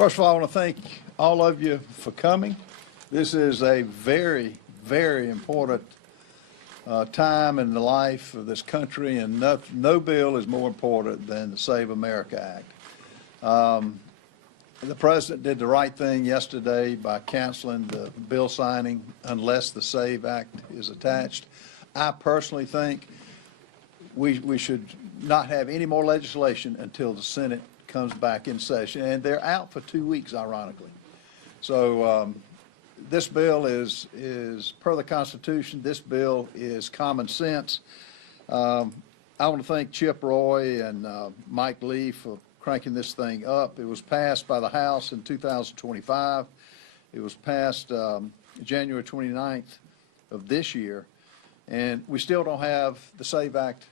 First of all, I want to thank all of you for coming. This is a very, very important time in the life of this country, and no bill is more important than the Save America Act. The President did the right thing yesterday by canceling the bill signing unless the SAVE Act is attached. I personally think we should not have any more legislation until the Senate comes back in session, and they're out for 2 weeks, ironically. So this bill is per the Constitution. This bill is common sense. I want to thank Chip Roy and Mike Lee for cranking this thing up. It was passed by the House in 2025. It was passed January 29th of this year, and we still don't have the SAVE Act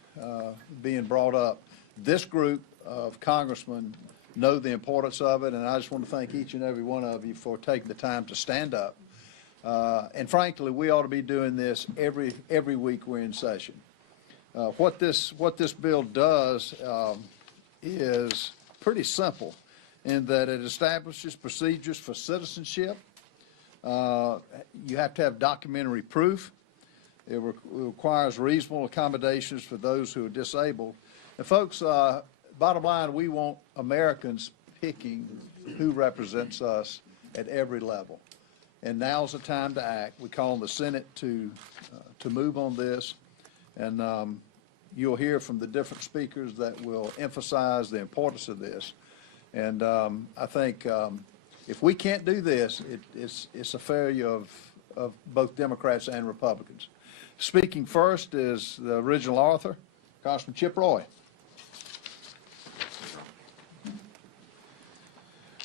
being brought up. This group of congressmen know the importance of it, and I just want to thank each and every one of you for taking the time to stand up. And frankly, we ought to be doing this every week we're in session. What this bill does is pretty simple in that it establishes procedures for citizenship. You have to have documentary proof. It requires reasonable accommodations for those who are disabled. And folks, bottom line, we want Americans picking who represents us at every level. And now's the time to act. We call on the Senate to move on this. And you'll hear from the different speakers that will emphasize the importance of this. And I think if we can't do this, it's a failure of both Democrats and Republicans. Speaking first is the original author, Congressman Chip Roy.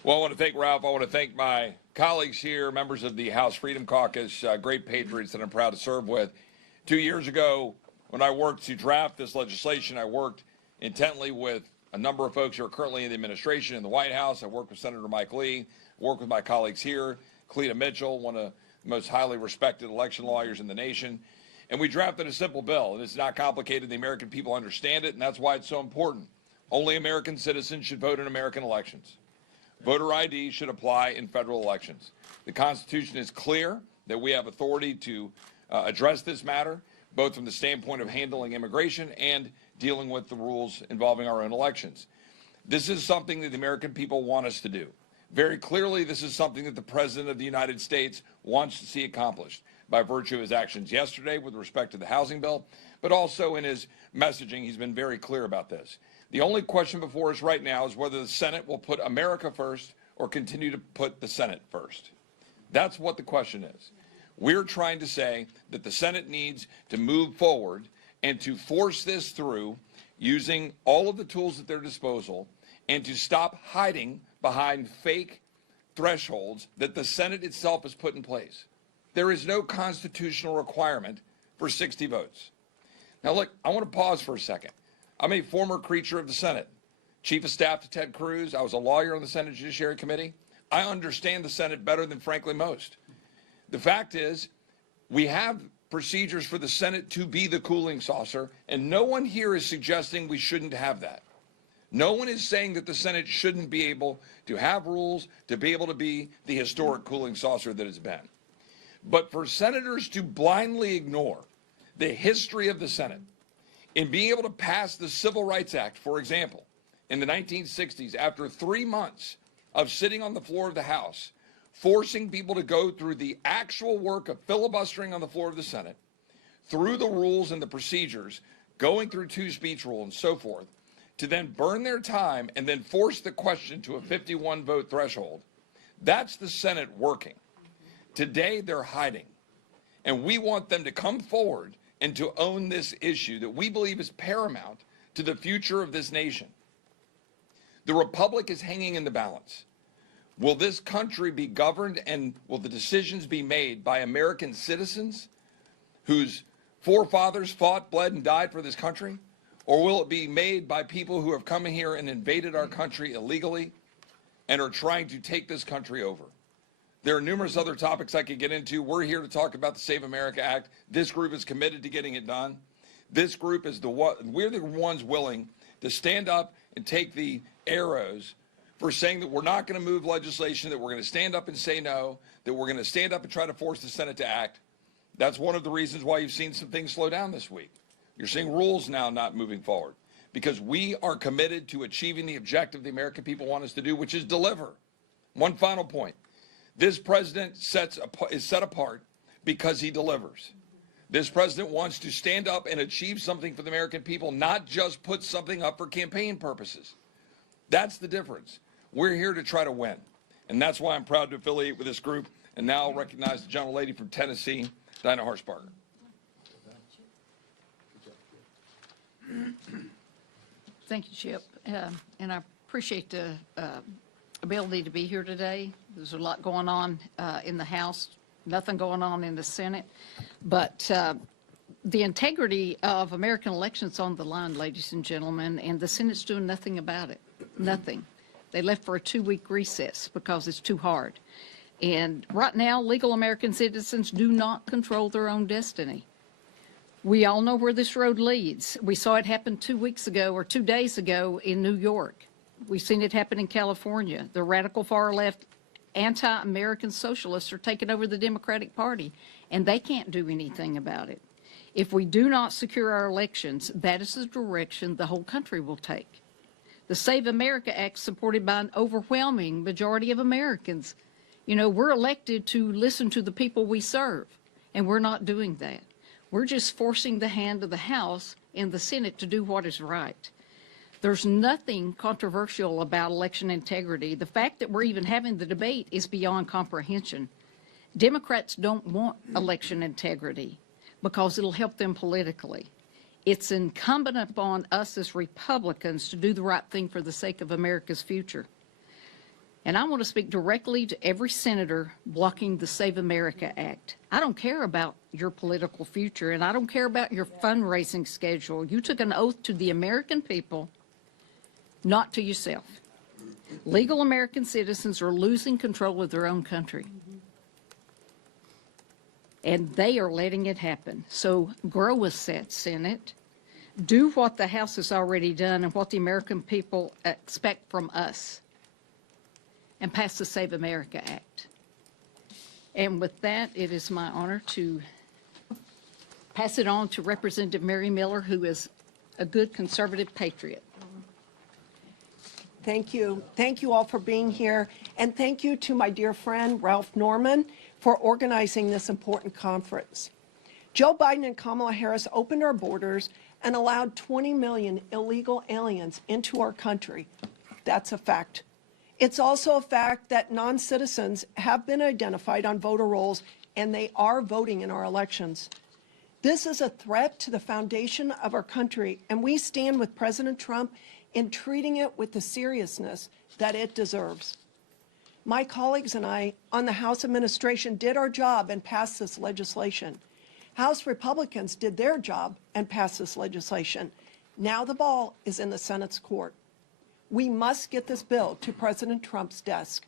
Well, I want to thank Ralph. I want to thank my colleagues here, members of the House Freedom Caucus, great patriots that I'm proud to serve with. 2 years ago, when I worked to draft this legislation, I worked intently with a number of folks who are currently in the administration in the White House. I worked with Senator Mike Lee, worked with my colleagues here, Cleta Mitchell, one of the most highly respected election lawyers in the nation. And we drafted a simple bill, and it's not complicated. The American people understand it, and that's why it's so important. Only American citizens should vote in American elections. Voter ID should apply in federal elections. The Constitution is clear that we have authority to address this matter, both from the standpoint of handling immigration and dealing with the rules involving our own elections. This is something that the American people want us to do. Very clearly, this is something that the President of the United States wants to see accomplished by virtue of his actions yesterday with respect to the housing bill, but also in his messaging, he's been very clear about this. The only question before us right now is whether the Senate will put America first or continue to put the Senate first. That's what the question is. We're trying to say that the Senate needs to move forward and to force this through using all of the tools at their disposal and to stop hiding behind fake thresholds that the Senate itself has put in place. There is no constitutional requirement for 60 votes. Now, look, I want to pause for a second. I'm a former creature of the Senate, Chief of Staff to Ted Cruz. I was a lawyer on the Senate Judiciary Committee. I understand the Senate better than, frankly, most. The fact is, we have procedures for the Senate to be the cooling saucer, and no one here is suggesting we shouldn't have that. No one is saying that the Senate shouldn't be able to have rules, to be able to be the historic cooling saucer that it's been. But for senators to blindly ignore the history of the Senate, in being able to pass the Civil Rights Act, for example, in the 1960s, after 3 months of sitting on the floor of the House, forcing people to go through the actual work of filibustering on the floor of the Senate, through the rules and the procedures, going through two-speech rule and so forth, to then burn their time and then force the question to a 51-vote threshold, that's the Senate working. Today, they're hiding. And we want them to come forward and to own this issue that we believe is paramount to the future of this nation. The republic is hanging in the balance. Will this country be governed and will the decisions be made by American citizens whose forefathers fought, bled, and died for this country? Or will it be made by people who have come in here and invaded our country illegally and are trying to take this country over? There are numerous other topics I could get into. We're here to talk about the Save America Act. This group is committed to getting it done. This group is we're the ones willing to stand up and take the arrows for saying that we're not going to move legislation, that we're going to stand up and say no, that we're going to stand up and try to force the Senate to act. That's one of the reasons why you've seen some things slow down this week. You're seeing rules now not moving forward because we are committed to achieving the objective the American people want us to do, which is deliver. One final point. This president is set apart because he delivers. This president wants to stand up and achieve something for the American people, not just put something up for campaign purposes. That's the difference. We're here to try to win. And that's why I'm proud to affiliate with this group. And now I'll recognize the gentlelady from Tennessee, Dinah Harshbarger. Thank you, Chip. And I appreciate the ability to be here today. There's a lot going on in the House, nothing going on in the Senate. But the integrity of American elections on the line, ladies and gentlemen, and the Senate's doing nothing about it. Nothing. They left for a 2-week recess because it's too hard. And right now, legal American citizens do not control their own destiny. We all know where this road leads. We saw it happen 2 weeks ago or 2 days ago in New York. We've seen it happen in California. The radical far left anti-American socialists are taking over the Democratic Party, and they can't do anything about it. If we do not secure our elections, that is the direction the whole country will take. The Save America Act, supported by an overwhelming majority of Americans. You know, we're elected to listen to the people we serve, and we're not doing that. We're just forcing the hand of the House and the Senate to do what is right. There's nothing controversial about election integrity. The fact that we're even having the debate is beyond comprehension. Democrats don't want election integrity because it'll help them politically. It's incumbent upon us as Republicans to do the right thing for the sake of America's future. And I want to speak directly to every senator blocking the Save America Act. I don't care about your political future, and I don't care about your fundraising schedule. You took an oath to the American people, not to yourself. Legal American citizens are losing control of their own country. And they are letting it happen. So grow a set, Senate. Do what the House has already done and what the American people expect from us. And pass the Save America Act. And with that, it is my honor to pass it on to Representative Mary Miller, who is a good conservative patriot. Thank you. Thank you all for being here. And thank you to my dear friend, Ralph Norman, for organizing this important conference. Joe Biden and Kamala Harris opened our borders and allowed 20 million illegal aliens into our country. That's a fact. It's also a fact that non-citizens have been identified on voter rolls, and they are voting in our elections. This is a threat to the foundation of our country, and we stand with President Trump in treating it with the seriousness that it deserves. My colleagues and I on the House administration did our job and passed this legislation. House Republicans did their job and passed this legislation. Now the ball is in the Senate's court. We must get this bill to President Trump's desk.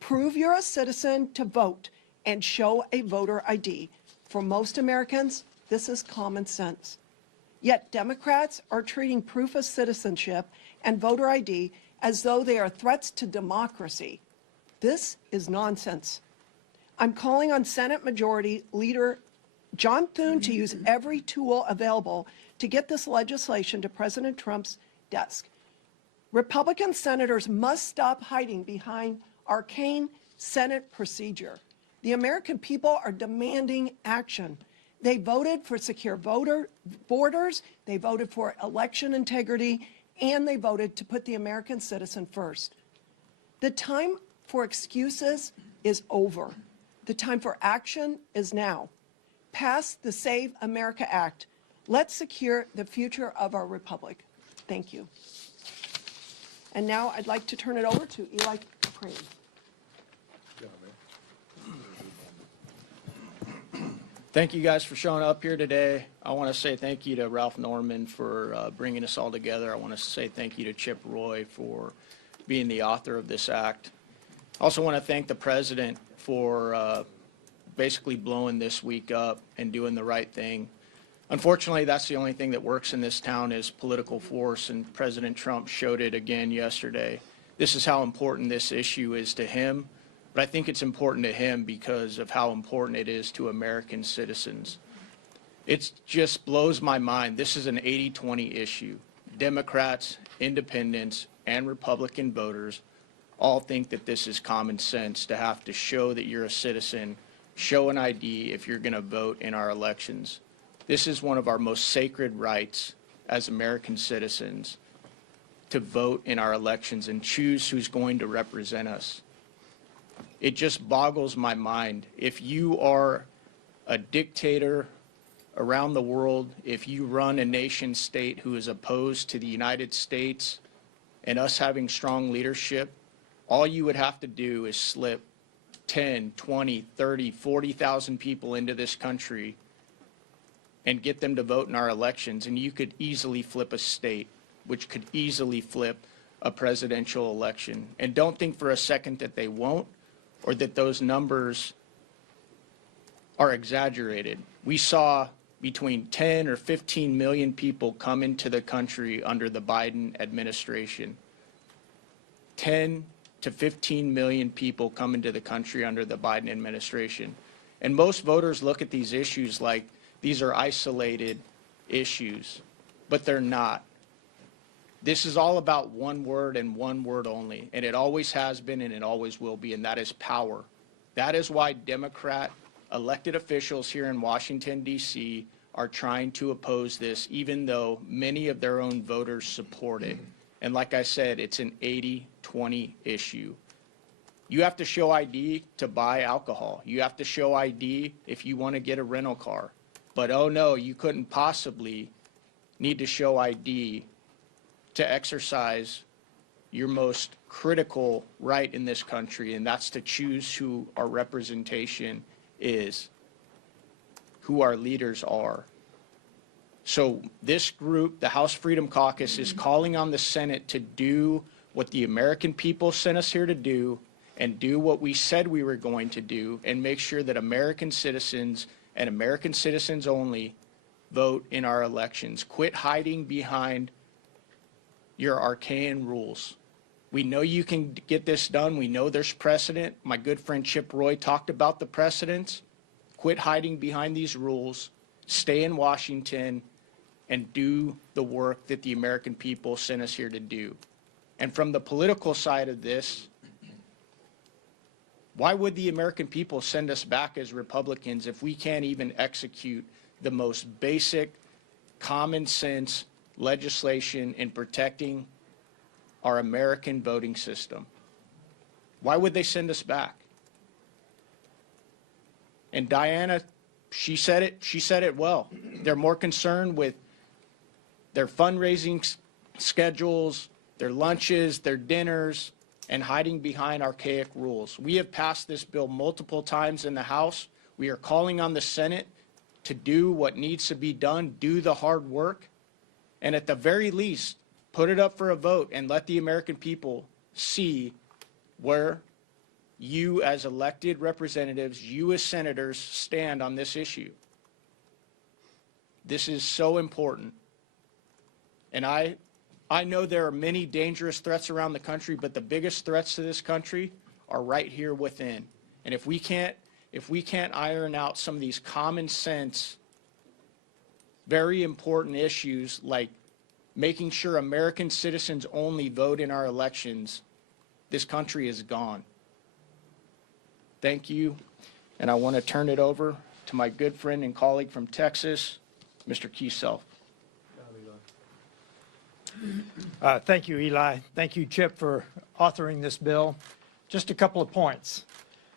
Prove you're a citizen to vote and show a voter ID. For most Americans, this is common sense. Yet Democrats are treating proof of citizenship and voter ID as though they are threats to democracy. This is nonsense. I'm calling on Senate Majority Leader John Thune to use every tool available to get this legislation to President Trump's desk. Republican senators must stop hiding behind arcane Senate procedure. The American people are demanding action. They voted for secure borders, they voted for election integrity, and they voted to put the American citizen first. The time for excuses is over. The time for action is now. Pass the Save America Act. Let's secure the future of our republic. Thank you. And now I'd like to turn it over to Eli Crane. Thank you guys for showing up here today. I want to say thank you to Ralph Norman for bringing us all together. I want to say thank you to Chip Roy for being the author of this act. I also want to thank the president for basically blowing this week up and doing the right thing. Unfortunately, that's the only thing that works in this town is political force, and President Trump showed it again yesterday. this is how important this issue is to him, but I think it's important to him because of how important it is to American citizens. It just blows my mind. This is an 80-20 issue. Democrats, independents, and Republican voters all think that this is common sense to have to show that you're a citizen, show an ID if you're going to vote in our elections. This is one of our most sacred rights as American citizens, to vote in our elections and choose who's going to represent us. It just boggles my mind. If you are a dictator around the world, if you run a nation state who is opposed to the United States and us having strong leadership, all you would have to do is slip 10, 20, 30, 40,000 people into this country and get them to vote in our elections, and you could easily flip a state, which could easily flip a presidential election. And don't think for a second that they won't, or that those numbers are exaggerated. We saw between 10 or 15 million people come into the country under the Biden administration. 10 to 15 million people come into the country under the Biden administration. And most voters look at these issues like these are isolated issues, but they're not. This is all about one word and one word only, and it always has been and it always will be, and that is power. That is why Democrat elected officials here in Washington, D.C. are trying to oppose this, even though many of their own voters support it. And like I said, it's an 80-20 issue. You have to show ID to buy alcohol. You have to show ID if you want to get a rental car. But oh no, you couldn't possibly need to show ID to exercise your most critical right in this country, and that's to choose who our representation is, who our leaders are. So this group, the House Freedom Caucus, is calling on the Senate to do what the American people sent us here to do and do what we said we were going to do and make sure that American citizens and American citizens only vote in our elections. Quit hiding behind your arcane rules. We know you can get this done. We know there's precedent. My good friend Chip Roy talked about the precedents. Quit hiding behind these rules. Stay in Washington and do the work that the American people sent us here to do. And from the political side of this, why would the American people send us back as Republicans if we can't even execute the most basic, common sense legislation in protecting our American voting system? Why would they send us back? And Diana, she said it well. They're more concerned with their fundraising schedules, their lunches, their dinners, and hiding behind archaic rules. We have passed this bill multiple times in the House. We are calling on the Senate to do what needs to be done, do the hard work, and at the very least, put it up for a vote and let the American people see where you as elected representatives, you as senators, stand on this issue. This is so important. And I know there are many dangerous threats around the country, but the biggest threats to this country are right here within. And if we can't iron out some of these common sense, very important issues like making sure American citizens only vote in our elections, this country is gone. Thank you. And I want to turn it over to my good friend and colleague from Texas, Mr. Kiesel. Thank you, Eli. Thank you, Chip, for authoring this bill. Just a couple of points.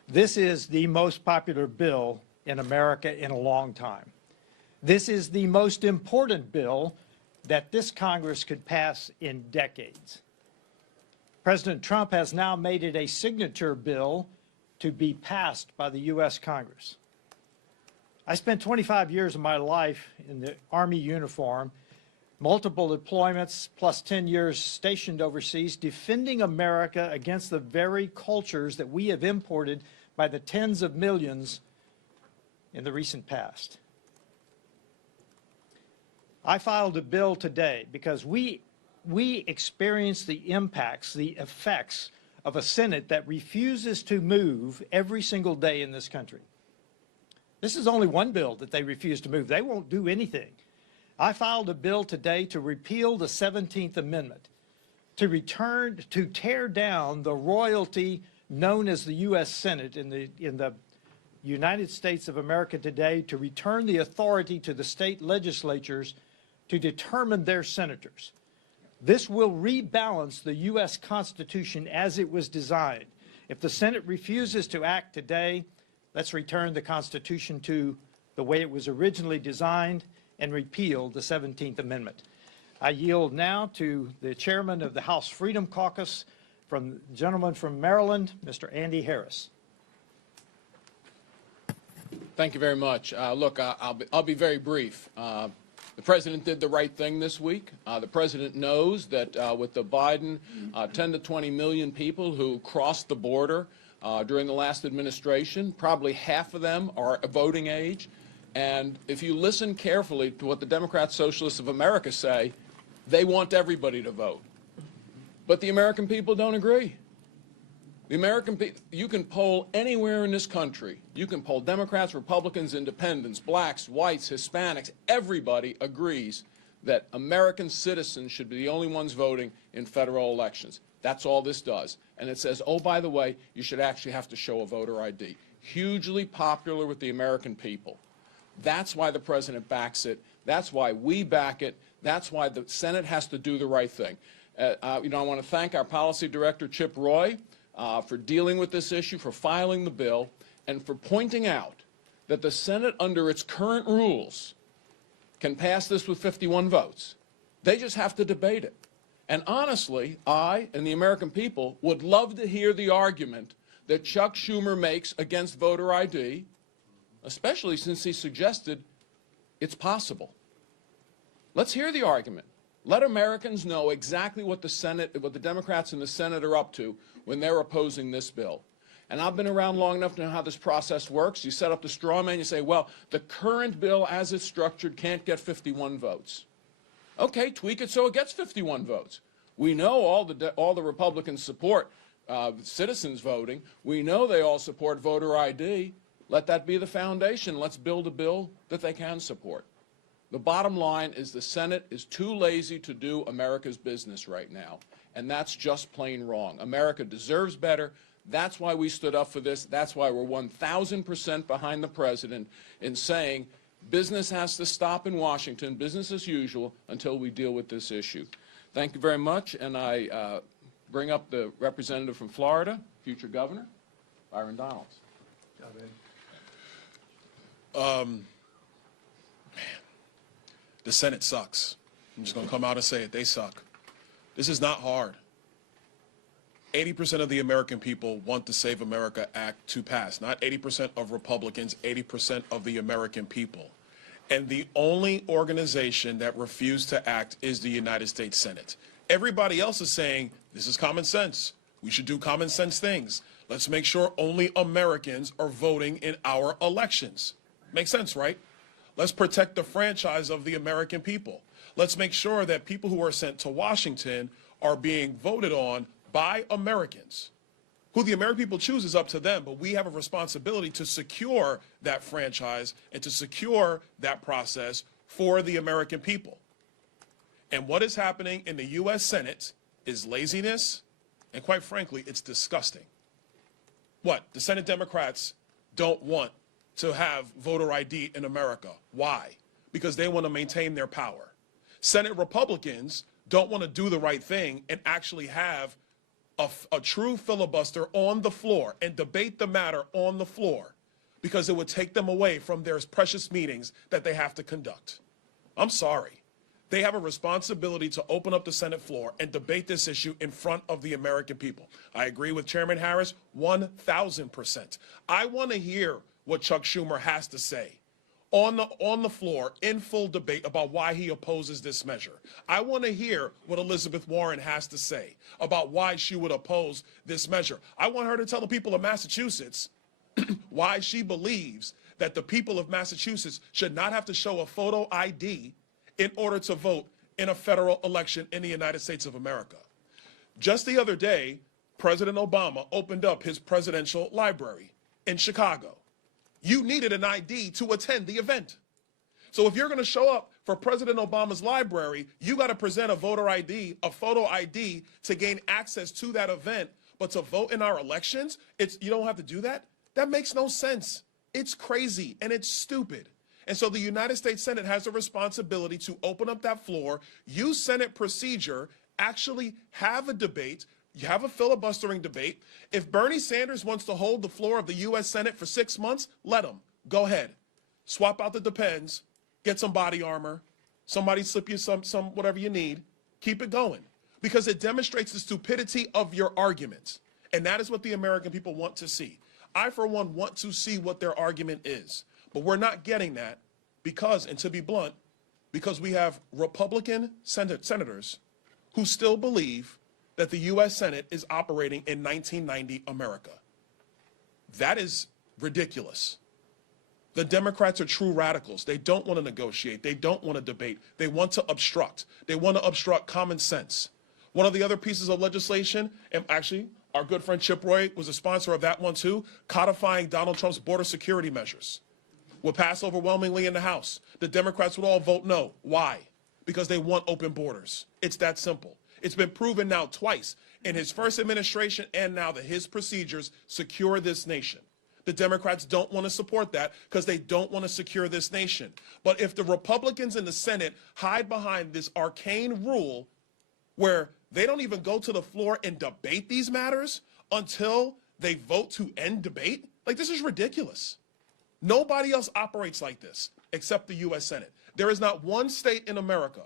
This is the most popular bill in America in a long time. This is the most important bill that this Congress could pass in decades. President Trump has now made it a signature bill to be passed by the U.S. Congress. I spent 25 years of my life in the Army uniform, multiple deployments, plus 10 years stationed overseas, defending America against the very cultures that we have imported by the tens of millions in the recent past. I filed a bill today because we we experience the impacts, the effects of a Senate that refuses to move every single day in this country. This is only one bill that they refuse to move. They won't do anything. I filed a bill today to repeal the 17th Amendment, to tear down the royalty known as the U.S. Senate in the United States of America today, to return the authority to the state legislatures to determine their senators. This will rebalance the U.S. Constitution as it was designed. If the Senate refuses to act today, let's return the Constitution to the way it was originally designed and repeal the 17th Amendment. I yield now to the chairman of the House Freedom Caucus, the gentleman from Maryland, Mr. Andy Harris. Thank you very much. Look, I'll be very brief. The president did the right thing this week. The president knows that with the Biden 10 to 20 million people who crossed the border during the last administration, probably half of them are voting age. And if you listen carefully to what the Democrat Socialists of America say, they want everybody to vote. But the American people don't agree. The American people, you can poll anywhere in this country. You can poll Democrats, Republicans, Independents, blacks, whites, Hispanics. Everybody agrees that American citizens should be the only ones voting in federal elections. That's all this does. And it says, oh, by the way, you should actually have to show a voter ID. Hugely popular with the American people. That's why the president backs it. That's why we back it. That's why the Senate has to do the right thing. I want to thank our policy director, Chip Roy, for dealing with this issue, for filing the bill, and for pointing out that the Senate, under its current rules, can pass this with 51 votes. They just have to debate it. And honestly, I and the American people would love to hear the argument that Chuck Schumer makes against voter ID, especially since he suggested it's possible. Let's hear the argument. Let Americans know exactly what the Democrats in the Senate are up to when they're opposing this bill. And I've been around long enough to know how this process works. You set up the straw man, you say, well, the current bill as it's structured can't get 51 votes. Okay, tweak it so it gets 51 votes. We know all the Republicans support citizens voting. We know they all support voter ID. Let that be the foundation. Let's build a bill that they can support. The bottom line is the Senate is too lazy to do America's business right now, and that's just plain wrong. America deserves better. That's why we stood up for this. That's why we're 1,000% behind the president in saying business has to stop in Washington, business as usual, until we deal with this issue. Thank you very much, and I bring up the representative from Florida, future governor, Byron Donalds. The Senate sucks. I'm just going to come out and say it. They suck. This is not hard. 80% of the American people want the Save America Act to pass. Not 80% of Republicans, 80% of the American people. And the only organization that refused to act is the United States Senate. Everybody else is saying, this is common sense. We should do common sense things. Let's make sure only Americans are voting in our elections. Makes sense, right? Let's protect the franchise of the American people. Let's make sure that people who are sent to Washington are being voted on by Americans. Who the American people choose is up to them, but we have a responsibility to secure that franchise and to secure that process for the American people. And what is happening in the U.S. Senate is laziness, and quite frankly, it's disgusting. What? The Senate Democrats don't want to have voter ID in America. Why? Because they want to maintain their power. Senate Republicans don't want to do the right thing and actually have a true filibuster on the floor and debate the matter on the floor, because it would take them away from their precious meetings that they have to conduct. I'm sorry. They have a responsibility to open up the Senate floor and debate this issue in front of the American people. I agree with Chairman Harris 1,000%. I want to hear what Chuck Schumer has to say on the floor in full debate about why he opposes this measure. I want to hear what Elizabeth Warren has to say about why she would oppose this measure. I want her to tell the people of Massachusetts why she believes that the people of Massachusetts should not have to show a photo ID in order to vote in a federal election in the United States of America. Just the other day, President Obama opened up his presidential library in Chicago. You needed an ID to attend the event. So if you're going to show up for President Obama's library, you got to present a voter ID, a photo ID to gain access to that event. But to vote in our elections, you don't have to do that? That makes no sense. It's crazy and it's stupid. And so the United States Senate has a responsibility to open up that floor, use Senate procedure, actually have a debate. You have a filibustering debate. If Bernie Sanders wants to hold the floor of the U.S. Senate for 6 months, let him. Go ahead. Swap out the Depends. Get some body armor. Somebody slip you some whatever you need. Keep it going. Because it demonstrates the stupidity of your arguments. And that is what the American people want to see. I, for one, want to see what their argument is. But we're not getting that because, and to be blunt, because we have Republican senators who still believe that the U.S. Senate is operating in 1990 America. That is ridiculous. The Democrats are true radicals. They don't want to negotiate. They don't want to debate. They want to obstruct. They want to obstruct common sense. One of the other pieces of legislation, and actually our good friend Chip Roy was a sponsor of that one too, codifying Donald Trump's border security measures, will pass overwhelmingly in the House. The Democrats would all vote no. Why? Because they want open borders. It's that simple. It's been proven now twice in his first administration and now that his procedures secure this nation. The Democrats don't want to support that because they don't want to secure this nation. But if the Republicans in the Senate hide behind this arcane rule where they don't even go to the floor and debate these matters until they vote to end debate, like, this is ridiculous. Nobody else operates like this except the U.S. Senate. There is not one state in America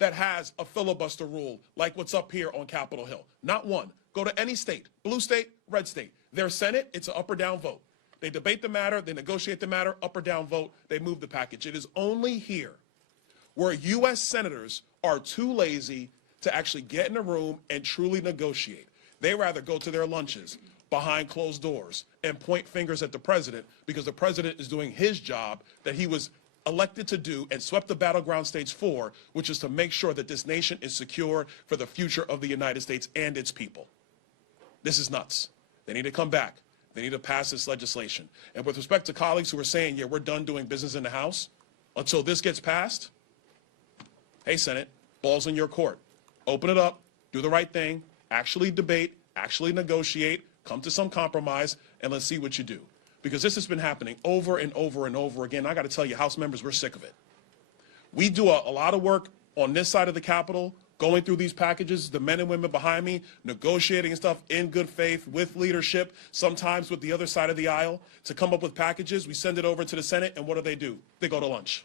that has a filibuster rule like what's up here on Capitol Hill. Not one. Go to any state, blue state, red state. Their Senate, it's an up or down vote. They debate the matter, they negotiate the matter, up or down vote, they move the package. It is only here where U.S. senators are too lazy to actually get in a room and truly negotiate. They rather go to their lunches behind closed doors and point fingers at the president because the president is doing his job that he was elected to do and swept the battleground states for, which is to make sure that this nation is secure for the future of the United States and its people. This is nuts. They need to come back. They need to pass this legislation. And with respect to colleagues who are saying, yeah, we're done doing business in the House until this gets passed, hey, Senate, ball's in your court. Open it up, do the right thing, actually debate, actually negotiate, come to some compromise, and let's see what you do. Because this has been happening over and over and over again. I got to tell you, House members, we're sick of it. We do a lot of work on this side of the Capitol, going through these packages, the men and women behind me, negotiating and stuff in good faith with leadership, sometimes with the other side of the aisle, to come up with packages. We send it over to the Senate, and what do? They go to lunch.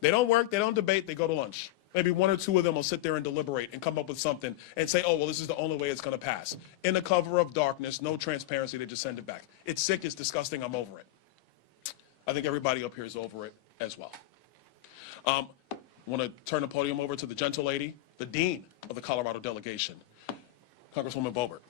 They don't work, they don't debate, they go to lunch. Maybe one or two of them will sit there and deliberate and come up with something and say, oh, well, this is the only way it's going to pass. In the cover of darkness, no transparency, they just send it back. It's sick, it's disgusting, I'm over it. I think everybody up here is over it as well. I want to turn the podium over to the gentle lady, the dean of the Colorado delegation, Congresswoman Boebert.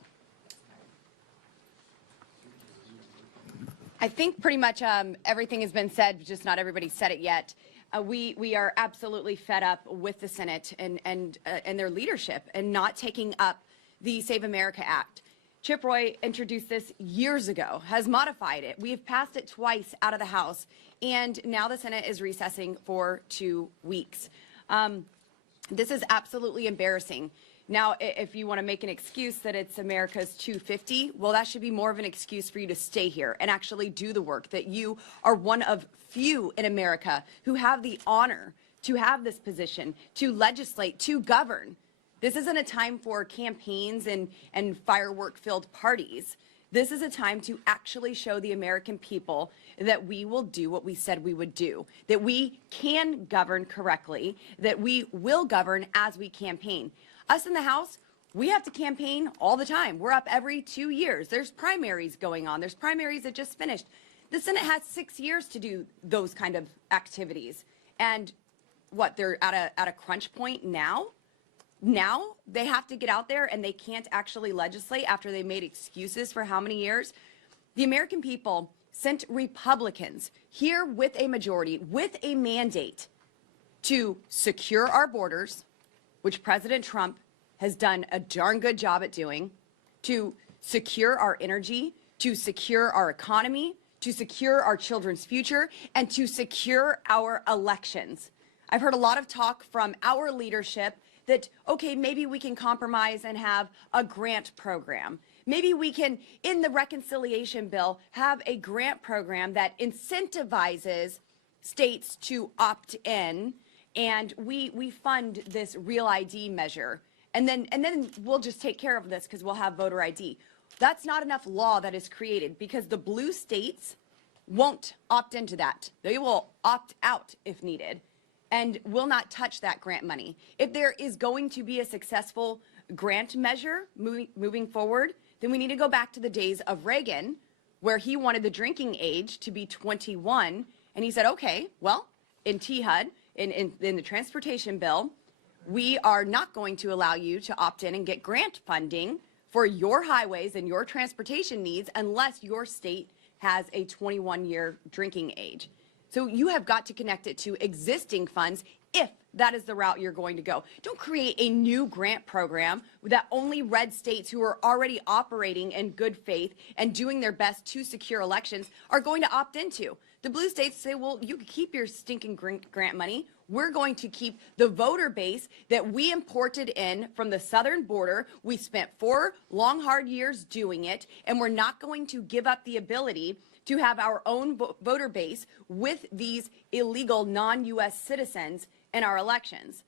I think pretty much everything has been said, just not everybody said it yet. We are absolutely fed up with the Senate and their leadership and not taking up the Save America Act. Chip Roy introduced this years ago, has modified it. We have passed it twice out of the House, and now the Senate is recessing for 2 weeks. This is absolutely embarrassing. Now, if you want to make an excuse that it's America's 250, well, that should be more of an excuse for you to stay here and actually do the work, that you are one of few in America who have the honor to have this position, to legislate, to govern. This isn't a time for campaigns and firework-filled parties. This is a time to actually show the American people that we will do what we said we would do, that we can govern correctly, that we will govern as we campaign. Us in the House, we have to campaign all the time. We're up every 2 years. There's primaries going on. There's primaries that just finished. The Senate has 6 years to do those kind of activities. And what, they're at a crunch point now? Now they have to get out there and they can't actually legislate after they made excuses for how many years? The American people sent Republicans here with a majority, with a mandate, to secure our borders, which President Trump has done a darn good job at doing, to secure our energy, to secure our economy, to secure our children's future, and to secure our elections. I've heard a lot of talk from our leadership that, okay, maybe we can compromise and have a grant program. Maybe we can, in the reconciliation bill, have a grant program that incentivizes states to opt in, and we fund this Real ID measure. And then we'll just take care of this because we'll have voter ID. That's not enough law that is created because the blue states won't opt into that. They will opt out if needed and will not touch that grant money. If there is going to be a successful grant measure moving forward, then we need to go back to the days of Reagan, where he wanted the drinking age to be 21, and he said, okay, well, in THUD, in the transportation bill, we are not going to allow you to opt in and get grant funding for your highways and your transportation needs unless your state has a 21-year drinking age. So you have got to connect it to existing funds if that is the route you're going to go. Don't create a new grant program that only red states who are already operating in good faith and doing their best to secure elections are going to opt into. The blue states say, well, you can keep your stinking grant money. We're going to keep the voter base that we imported in from the southern border. We spent 4 long, hard years doing it, and we're not going to give up the ability to have our own voter base with these illegal non-U.S. citizens in our elections.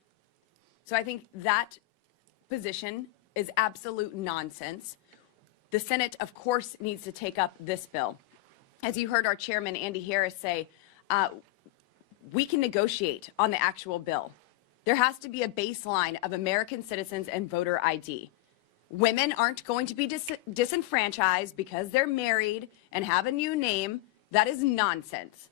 So I think that position is absolute nonsense. The Senate, of course, needs to take up this bill. As you heard our chairman, Andy Harris, say, we can negotiate on the actual bill. There has to be a baseline of American citizens and voter ID. Women aren't going to be disenfranchised because they're married and have a new name. That is nonsense.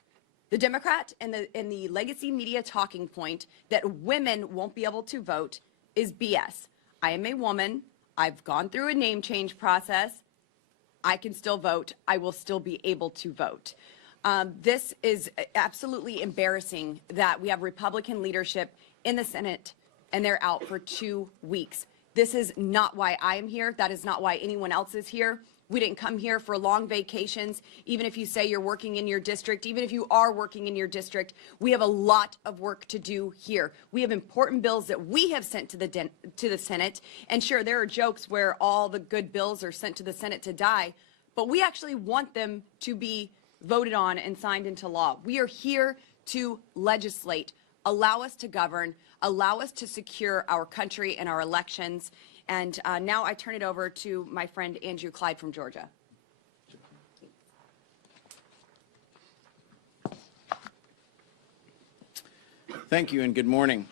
The Democrat and the legacy media talking point that women won't be able to vote is BS. I am a woman. I've gone through a name change process. I can still vote. I will still be able to vote. This is absolutely embarrassing that we have Republican leadership in the Senate and they're out for 2 weeks. This is not why I am here. That is not why anyone else is here. We didn't come here for long vacations. Even if you say you're working in your district, even if you are working in your district, we have a lot of work to do here. We have important bills that we have sent to the Senate. And sure, there are jokes where all the good bills are sent to the Senate to die, but we actually want them to be voted on and signed into law. We are here to legislate, allow us to govern, allow us to secure our country and our elections. And now I turn it over to my friend Andrew Clyde from Georgia. Thank you and good morning.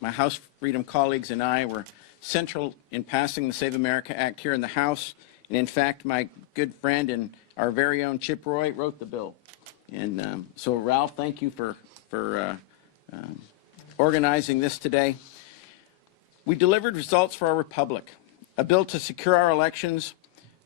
My House Freedom colleagues and I were central in passing the Save America Act here in the House. And in fact, my good friend and our very own Chip Roy wrote the bill. And so Ralph, thank you for organizing this today. We delivered results for our republic, a bill to secure our elections,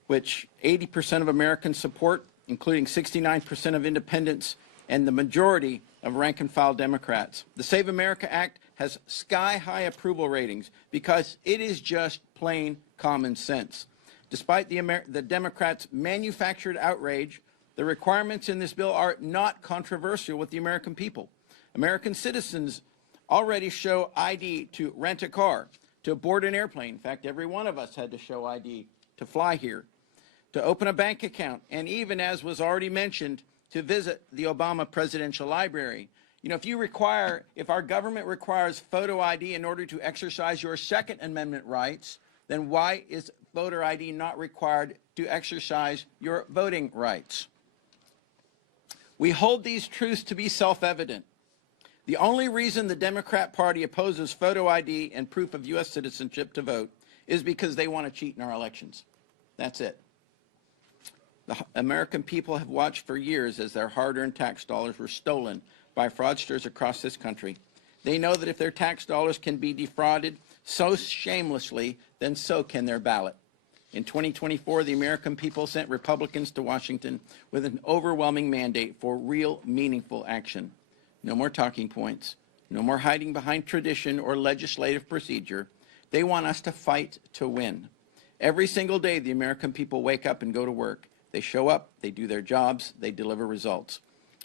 which 80% of Americans support, including 69% of independents and the majority of rank-and-file Democrats. The Save America Act has sky-high approval ratings because it is just plain common sense. Despite the Democrats' manufactured outrage, the requirements in this bill are not controversial with the American people. American citizens already show ID to rent a car, to board an airplane. In fact, every one of us had to show ID to fly here, to open a bank account, and even, as was already mentioned, to visit the Obama Presidential Library. You know, if our government requires photo ID in order to exercise your Second Amendment rights, then why is voter ID not required to exercise your voting rights? We hold these truths to be self-evident. The only reason the Democrat Party opposes photo ID and proof of U.S. citizenship to vote is because they want to cheat in our elections. That's it. The American people have watched for years as their hard-earned tax dollars were stolen by fraudsters across this country. They know that if their tax dollars can be defrauded so shamelessly, then so can their ballot. In 2024, the American people sent Republicans to Washington with an overwhelming mandate for real, meaningful action. No more talking points, No more hiding behind tradition or legislative procedure. They want us to fight to win. Every single day, the American people wake up and go to work. They show up, they do their jobs, they deliver results.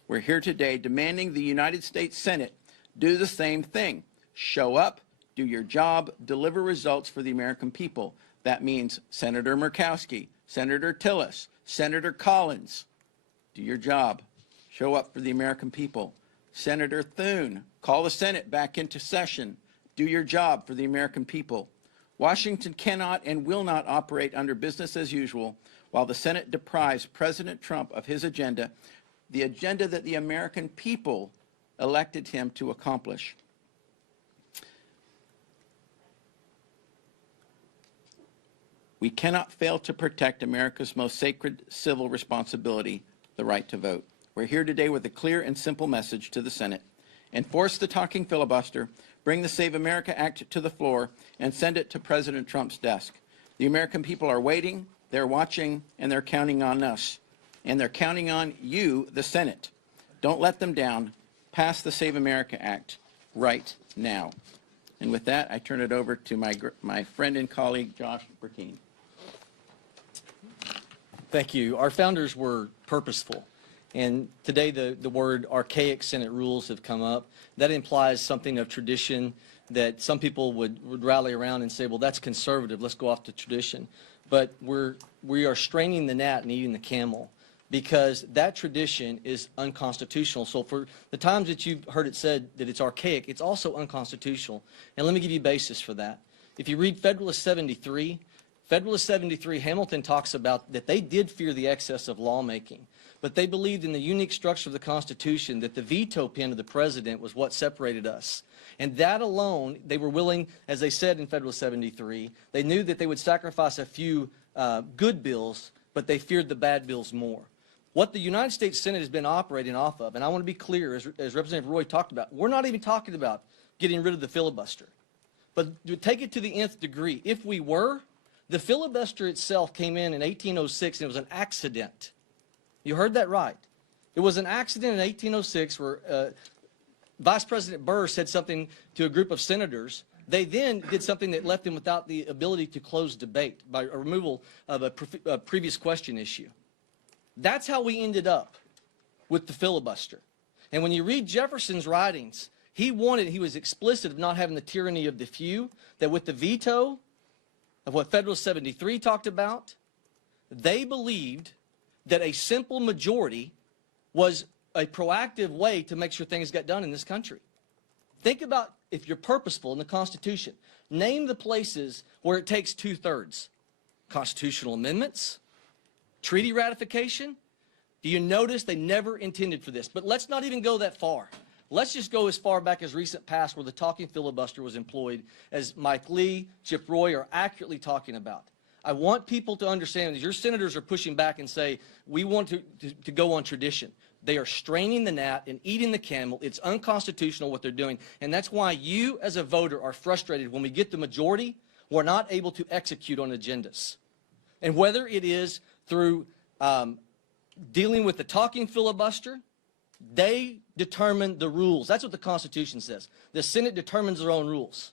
We're here today demanding the United States Senate do the same thing. Show up, do your job, deliver results for the American people. That means Senator Murkowski, Senator Tillis, Senator Collins, do your job. Show up for the American people. Senator Thune, call the Senate back into session. Do your job for the American people. Washington cannot and will not operate under business as usual while the Senate deprives President Trump of his agenda, the agenda that the American people elected him to accomplish. We cannot fail to protect America's most sacred civil responsibility, the right to vote. We're here today with a clear and simple message to the Senate. Enforce the talking filibuster, bring the Save America Act to the floor, and send it to President Trump's desk. The American people are waiting, they're watching, and they're counting on us. And they're counting on you, the Senate. Don't let them down. Pass the Save America Act right now. And with that, I turn it over to my friend and colleague, Josh Bertine. Thank you. Our founders were purposeful. And today the word archaic Senate rules have come up. That implies something of tradition that some people would rally around and say, well, that's conservative. Let's go off to tradition. But we are straining the gnat and eating the camel because that tradition is unconstitutional. So for the times that you've heard it said that it's archaic, it's also unconstitutional. And let me give you basis for that. If you read Federalist 73, Hamilton talks about that they did fear the excess of lawmaking, but they believed in the unique structure of the Constitution that the veto pen of the president was what separated us. And that alone, they were willing, as they said in Federalist 73, they knew that they would sacrifice a few good bills, but they feared the bad bills more. What the United States Senate has been operating off of, and I want to be clear, as Representative Roy talked about, we're not even talking about getting rid of the filibuster. But to take it to the nth degree, if we were, the filibuster itself came in 1806, and it was an accident. You heard that right. It was an accident in 1806 where Vice President Burr said something to a group of senators. They then did something that left them without the ability to close debate by a removal of a previous question issue. That's how we ended up with the filibuster. And when you read Jefferson's writings, he was explicit of not having the tyranny of the few, that with the veto of what Federalist 73 talked about, they believed that a simple majority was a proactive way to make sure things got done in this country. Think about if you're purposeful in the Constitution. Name the places where it takes 2/3. Constitutional amendments, treaty ratification. Do you notice they never intended for this? But let's not even go that far. Let's just go as far back as recent past where the talking filibuster was employed, as Mike Lee, Chip Roy are accurately talking about. I want people to understand that your senators are pushing back and say, we want to go on tradition. They are straining the gnat and eating the camel. It's unconstitutional what they're doing. And that's why you as a voter are frustrated when we get the majority, we're not able to execute on agendas. And whether it is through dealing with the talking filibuster, they determine the rules. That's what the Constitution says. The Senate determines their own rules.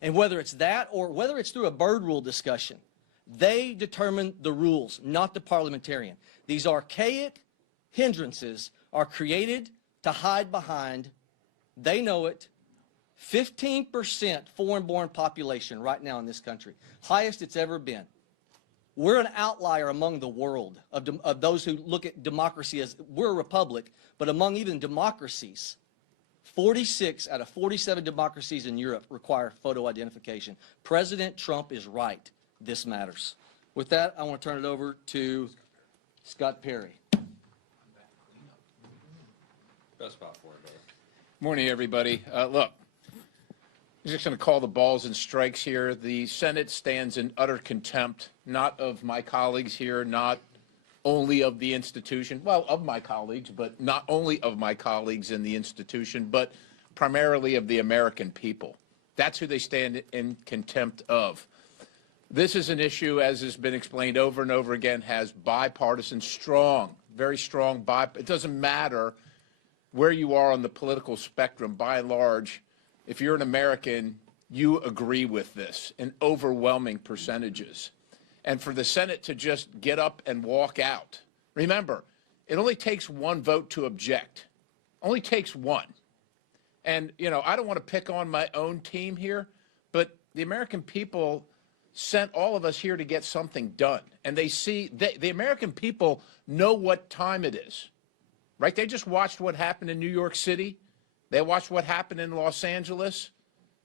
And whether it's that or whether it's through a bird rule discussion, they determine the rules, not the parliamentarian. These archaic hindrances are created to hide behind, they know it, 15% foreign-born population right now in this country, highest it's ever been. We're an outlier among the world of those who look at democracy as we're a republic, but among even democracies, 46 out of 47 democracies in Europe require photo identification. President Trump is right. This matters. With that, I want to turn it over to Scott Perry. Best spot for it, brother. Morning, everybody. Look, I'm just going to call the balls and strikes here. The Senate stands in utter contempt, not of my colleagues here, not only of the institution, well, of my colleagues, but not only of my colleagues in the institution, but primarily of the American people. That's who they stand in contempt of. This is an issue, as has been explained over and over again, has bipartisan, strong, very strong, it doesn't matter where you are on the political spectrum, by and large, if you're an American, you agree with this in overwhelming percentages. And for the Senate to just get up and walk out, remember, it only takes one vote to object. Only takes one. And, you know, I don't want to pick on my own team here, but the American people sent all of us here to get something done. And they see, the American people know what time it is, right? They just watched what happened in New York City. They watched what happened in Los Angeles.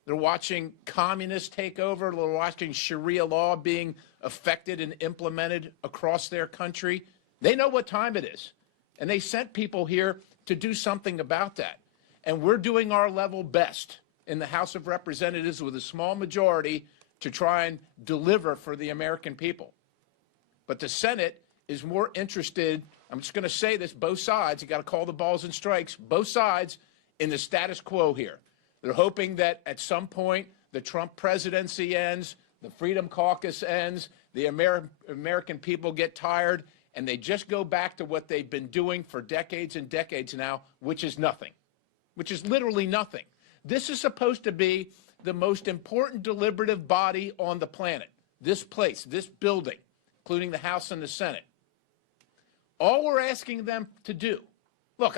They're watching communists take over. They're watching Sharia law being affected and implemented across their country. They know what time it is. And they sent people here to do something about that. And we're doing our level best in the House of Representatives with a small majority to try and deliver for the American people. But the Senate is more interested, I'm just going to say this, both sides, you got to call the balls and strikes, both sides in the status quo here. They're hoping that at some point the Trump presidency ends, the Freedom Caucus ends, the American people get tired, and they just go back to what they've been doing for decades and decades now, which is nothing, which is literally nothing. This is supposed to be the most important deliberative body on the planet, this place, this building, including the House and the Senate. All we're asking them to do, look,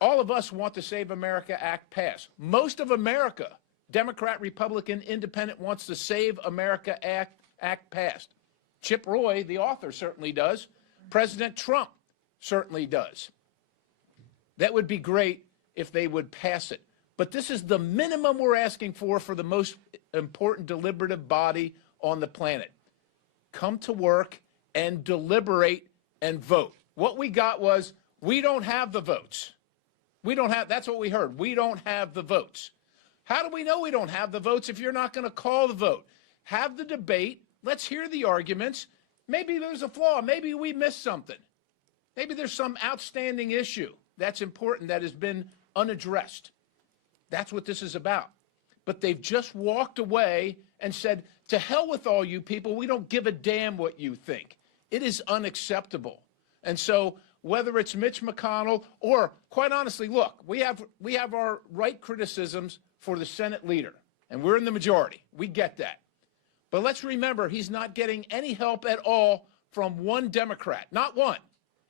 all of us want the Save America Act passed. Most of America, Democrat, Republican, Independent, wants the Save America Act passed. Chip Roy, the author, certainly does. President Trump certainly does. That would be great if they would pass it. But this is the minimum we're asking for the most important deliberative body on the planet. Come to work and deliberate and vote. What we got was, we don't have the votes. We don't have, that's what we heard. We don't have the votes. How do we know we don't have the votes if you're not going to call the vote? Have the debate. Let's hear the arguments. Maybe there's a flaw. Maybe we missed something. Maybe there's some outstanding issue that's important that has been unaddressed. That's what this is about. But they've just walked away and said, to hell with all you people. We don't give a damn what you think. It is unacceptable. And so whether it's Mitch McConnell or, quite honestly, look, we have our right criticisms for the Senate leader, and we're in the majority. We get that. But let's remember, he's not getting any help at all from one Democrat, not one.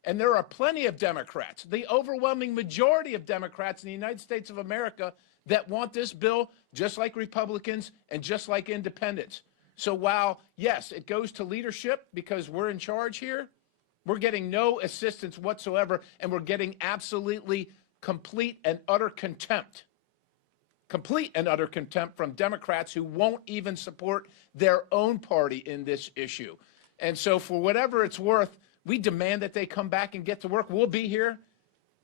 And there are plenty of Democrats, the overwhelming majority of Democrats in the United States of America that want this bill just like Republicans and just like independents. So while, yes, it goes to leadership because we're in charge here, we're getting no assistance whatsoever, and we're getting absolutely complete and utter contempt from Democrats who won't even support their own party in this issue. And so for whatever it's worth, we demand that they come back and get to work. We'll be here.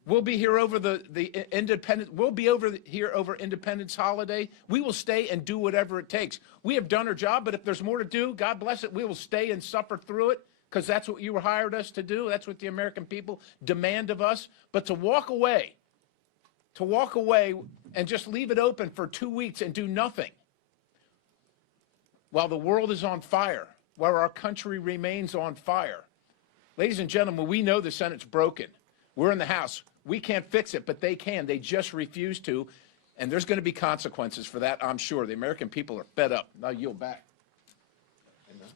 We'll be here over the independent. We'll be here over Independence holiday. We will stay and do whatever it takes. We have done our job, but if there's more to do, God bless it, we will stay and suffer through it because that's what you hired us to do. That's what the American people demand of us. But to walk away and just leave it open for 2 weeks and do nothing while the world is on fire, while our country remains on fire. Ladies and gentlemen, we know the Senate's broken. We're in the House. We can't fix it, but they can. They just refuse to, and there's going to be consequences for that, I'm sure. The American people are fed up. Now yield back.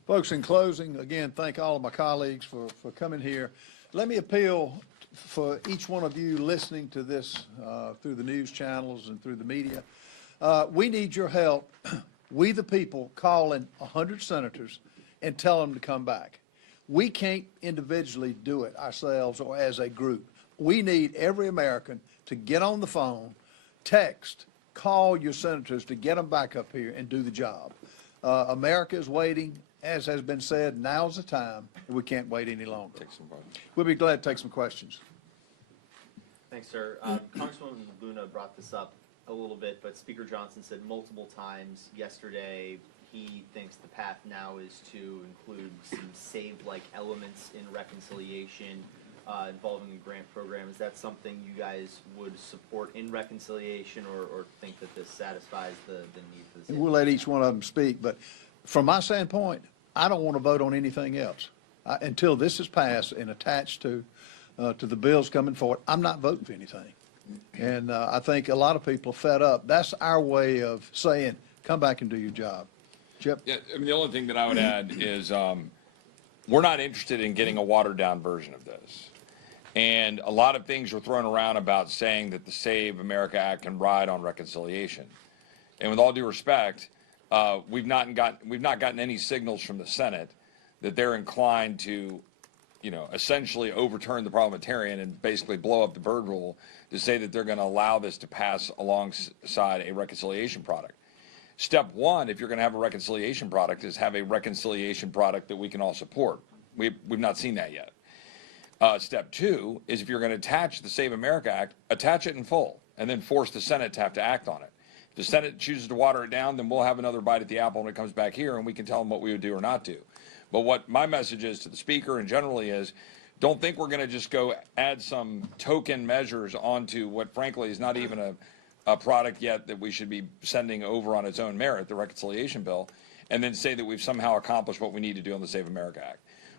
Folks, in closing, again, thank all of my colleagues for coming here. Let me appeal for each one of you listening to this through the news channels and through the media. We need your help. We, the people, call in 100 senators and tell them to come back. We can't individually do it ourselves or as a group. We need every American to get on the phone, text, call your senators to get them back up here and do the job. America is waiting. As has been said, now's the time, and we can't wait any longer. We'll be glad to take some questions. Thanks, sir. Congresswoman Luna brought this up a little bit, but Speaker Johnson said multiple times yesterday he thinks the path now is to include some SAVE-like elements in reconciliation involving a grant program. Is that something you guys would support in reconciliation or think that this satisfies the need for this? We'll let each one of them speak, but from my standpoint, I don't want to vote on anything else. Until this is passed and attached to the bills coming forward, I'm not voting for anything. And I think a lot of people are fed up. That's our way of saying, come back and do your job. Chip? Yeah, I mean, the only thing that I would add is we're not interested in getting a watered-down version of this. And a lot of things are thrown around about saying that the Save America Act can ride on reconciliation. And with all due respect, we've not gotten any signals from the Senate that they're inclined to, essentially overturn the parliamentarian and basically blow up the Byrd rule to say that they're going to allow this to pass alongside a reconciliation product. Step one, if you're going to have a reconciliation product, is have a reconciliation product that we can all support. We've not seen that yet. Step two is if you're going to attach the Save America Act, attach it in full and then force the Senate to have to act on it. If the Senate chooses to water it down, then we'll have another bite at the apple when it comes back here and we can tell them what we would do or not do. But what my message is to the Speaker and generally is, don't think we're going to just go add some token measures onto what frankly is not even a product yet that we should be sending over on its own merit, the reconciliation bill, and then say that we've somehow accomplished what we need to do on the Save America Act.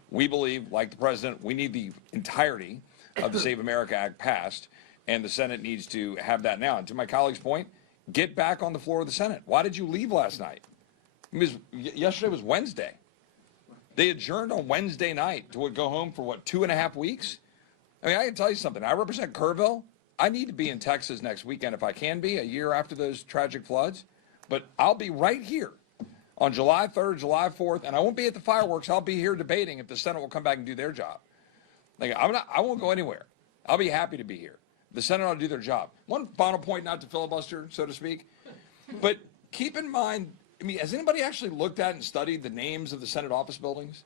We believe, like the President, we need the entirety of the Save America Act passed, and the Senate needs to have that now. And to my colleague's point, get back on the floor of the Senate. Why did you leave last night? Yesterday was Wednesday. They adjourned on Wednesday night to go home for, 2.5 weeks? I mean, I can tell you something. I represent Kerrville. I need to be in Texas next weekend if I can be, a year after those tragic floods. But I'll be right here on July 3rd, July 4th, and I won't be at the fireworks. I'll be here debating if the Senate will come back and do their job. I won't go anywhere. I'll be happy to be here. The Senate ought to do their job. One final point, not to filibuster, so to speak, but keep in mind, has anybody actually looked at and studied the names of the Senate office buildings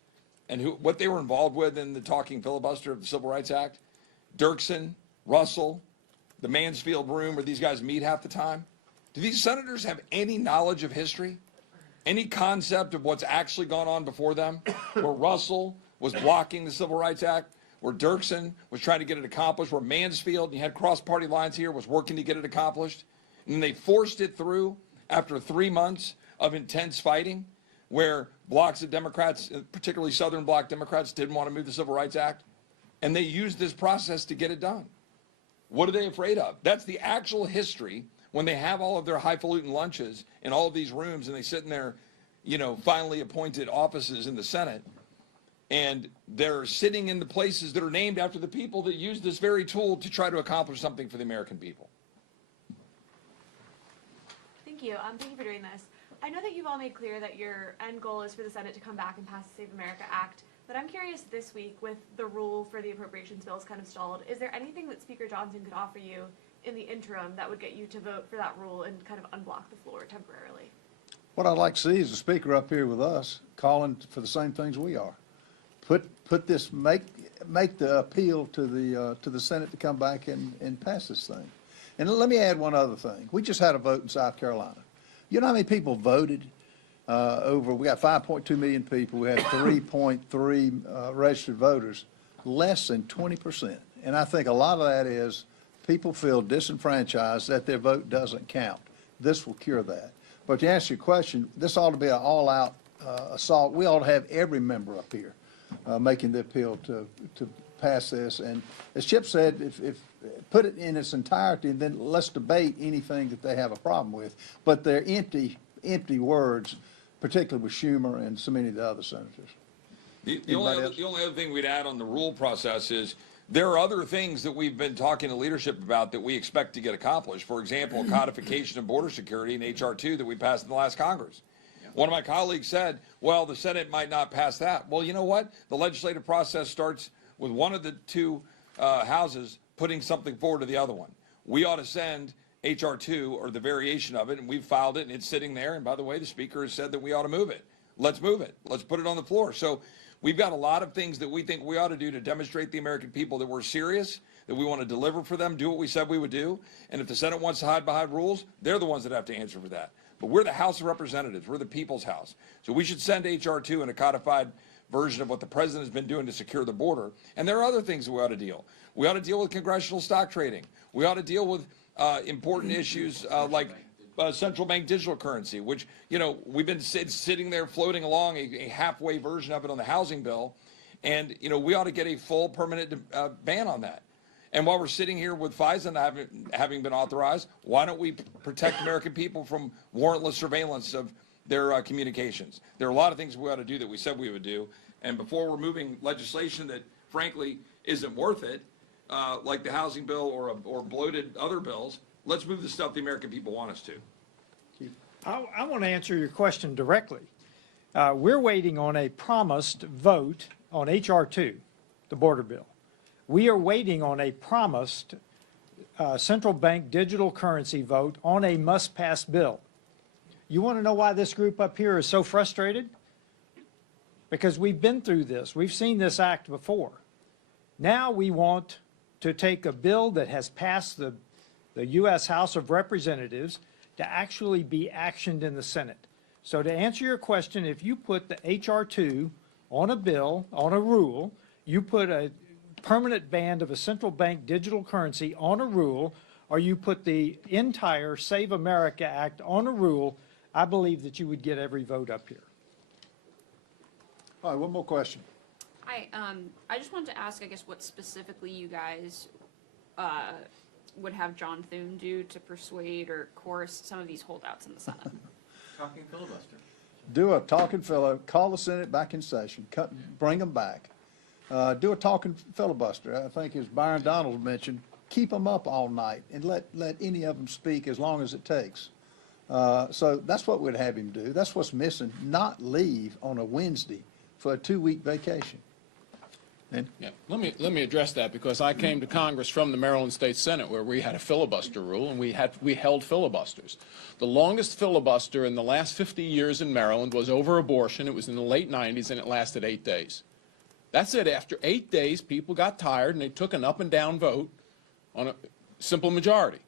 and what they were involved with in the talking filibuster of the Civil Rights Act? Dirksen, Russell, the Mansfield room where these guys meet half the time. Do these senators have any knowledge of history? Any concept of what's actually gone on before them? Where Russell was blocking the Civil Rights Act, where Dirksen was trying to get it accomplished, where Mansfield, and you had cross-party lines here, was working to get it accomplished. And they forced it through after 3 months of intense fighting, where blocks of Democrats, particularly Southern bloc Democrats, didn't want to move the Civil Rights Act. And they used this process to get it done. What are they afraid of? That's the actual history when they have all of their highfalutin lunches in all of these rooms and they sit in their, finally appointed offices in the Senate. And they're sitting in the places that are named after the people that use this very tool to try to accomplish something for the American people. Thank you. Thank you for doing this. I know that you've all made clear that your end goal is for the Senate to come back and pass the Save America Act, but I'm curious this week with the rule for the appropriations bills kind of stalled, is there anything that Speaker Johnson could offer you in the interim that would get you to vote for that rule and kind of unblock the floor temporarily? What I'd like to see is the Speaker up here with us calling for the same things we are. Make the appeal to the Senate to come back and pass this thing. And let me add one other thing. We just had a vote in South Carolina. You know how many people voted we got 5.2 million people. We had 3.3 registered voters, less than 20%. And I think a lot of that is people feel disenfranchised that their vote doesn't count. This will cure that. But to answer your question, this ought to be an all-out assault. We ought to have every member up here making the appeal to pass this. And as Chip said, if put it in its entirety, and then let's debate anything that they have a problem with. But they're empty words, particularly with Schumer and so many of the other senators. The only other thing we'd add on the rule process is there are other things that we've been talking to leadership about that we expect to get accomplished. For example, codification of border security in H.R. 2 that we passed in the last Congress. One of my colleagues said, well, the Senate might not pass that. Well, you know what? The legislative process starts with one of the two houses putting something forward to the other one. We ought to send H.R. 2 or the variation of it, and we've filed it, and it's sitting there. And by the way, the Speaker has said that we ought to move it. Let's move it. Let's put it on the floor. So we've got a lot of things that we think we ought to do to demonstrate to the American people that we're serious, that we want to deliver for them, do what we said we would do. And if the Senate wants to hide behind rules, they're the ones that have to answer for that. But we're the House of Representatives. We're the people's house. So we should send H.R. 2 in a codified version of what the President has been doing to secure the border. And there are other things that we ought to deal. We ought to deal with congressional stock trading. We ought to deal with important issues like central bank digital currency, which, we've been sitting there floating along a halfway version of it on the housing bill. And, we ought to get a full permanent ban on that. And while we're sitting here with FISA having been authorized, why don't we protect American people from warrantless surveillance of their communications? There are a lot of things we ought to do that we said we would do. And before we're moving legislation that, frankly, isn't worth it, like the housing bill or bloated other bills, let's move the stuff the American people want us to. I want to answer your question directly. We're waiting on a promised vote on H.R. 2, the border bill. We are waiting on a promised central bank digital currency vote on a must-pass bill. You want to know why this group up here is so frustrated? Because we've been through this. We've seen this act before. Now we want to take a bill that has passed the U.S. House of Representatives to actually be actioned in the Senate. So to answer your question, if you put the H.R. 2 on a bill, on a rule, you put a permanent ban of a central bank digital currency on a rule, or you put the entire Save America Act on a rule, I believe that you would get every vote up here. All right, one more question. Hi, I just wanted to ask, I guess, what specifically you guys would have John Thune do to persuade or coerce some of these holdouts in the Senate. Talking filibuster. Do a talking call the Senate back in session, bring them back. Do a talking filibuster. I think as Byron Donald mentioned, keep them up all night and let any of them speak as long as it takes. So that's what we'd have him do. That's what's missing, not leave on a Wednesday for a 2-week vacation. Yeah. Let me address that, because I came to Congress from the Maryland State Senate, where we had a filibuster rule, and we held filibusters. The longest filibuster in the last 50 years in Maryland was over abortion. It was in the late 90s, and it lasted 8 days. That's it. After 8 days, people got tired, and they took an up and down vote on a simple majority,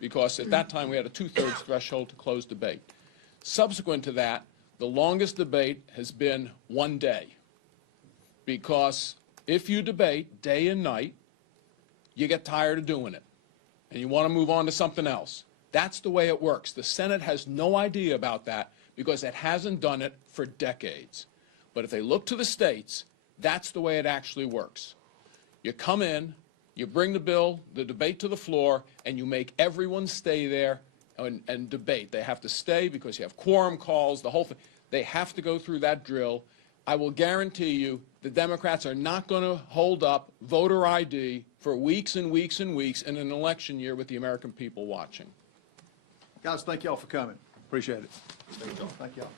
because at that time we had a 2/3 threshold to close debate. Subsequent to that, the longest debate has been 1 day, because if you debate day and night, you get tired of doing it, and you want to move on to something else. That's the way it works. The Senate has no idea about that, because it hasn't done it for decades. But if they look to the states, that's the way it actually works. You come in, you bring the bill, the debate to the floor, and you make everyone stay there and debate. They have to stay because you have quorum calls, the whole thing. They have to go through that drill. I will guarantee you the Democrats are not going to hold up voter ID for weeks and weeks and weeks in an election year with the American people watching. Guys, thank y'all for coming. Appreciate it. Thank y'all.